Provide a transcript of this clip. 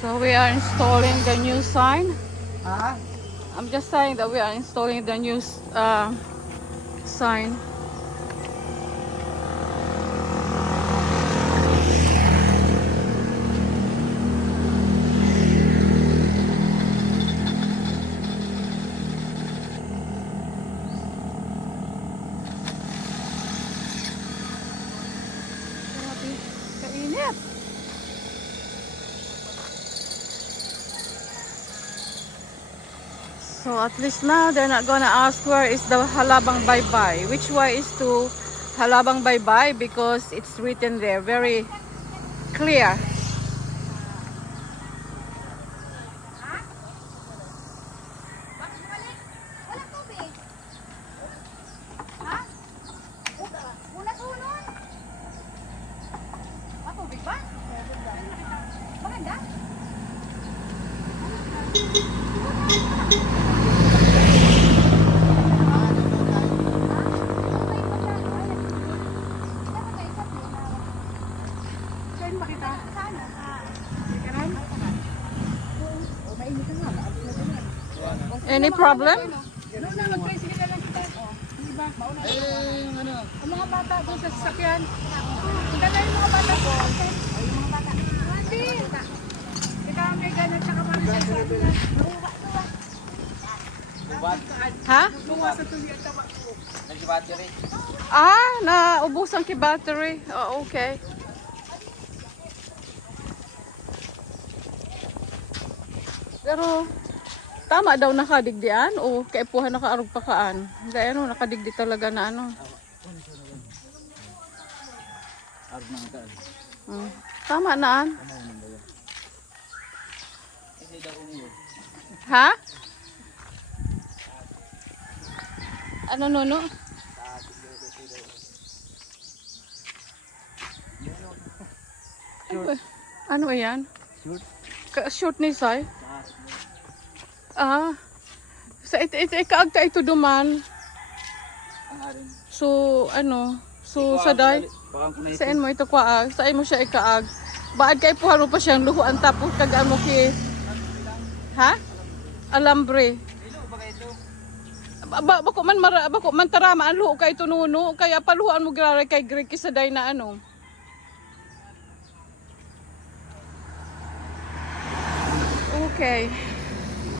So we are installing the new sign. Ah, I'm just saying that we are installing the new sign. Grabe, kainit. So at least now they're not gonna ask where is the Halabang Baybay. Which way is to Halabang Baybay, because it's written there very clear. Any problem? ang mga bata doon sa sasakyan. Dala yung mga bata ko. Ay, yung mga bata. Hindi. Ikaw ang may ganat sa kamari sa sasakyan. Ha? Tunga sa tuloy at taba ko. Nag-battery. Ah, naubusan ki battery. Oh, okay. Pero tama daw nakadigdian o kaipuhan nakaarog pa kaan. Dahil ano, nakadigdi talaga na ano. Arog ng kaan. Tama naan. Ha? Ano no? Ano yan? Shoot. Shoot ni Sai? Ah. Sa ikaagta ito duman. Ang arin. So, ano? So, sa day? Baka kung na ito. Saan mo ito kwaag? Saan mo siya ikaag? Baad kay puhan mo pa siyang luhuan tapos kagaan mo ki... Ha? Alambre. Ilo, baka ito. Bako man tarama ang luho kay tununo. Kaya paluhuan mo grabe kay Greg sa day na ano. Okay.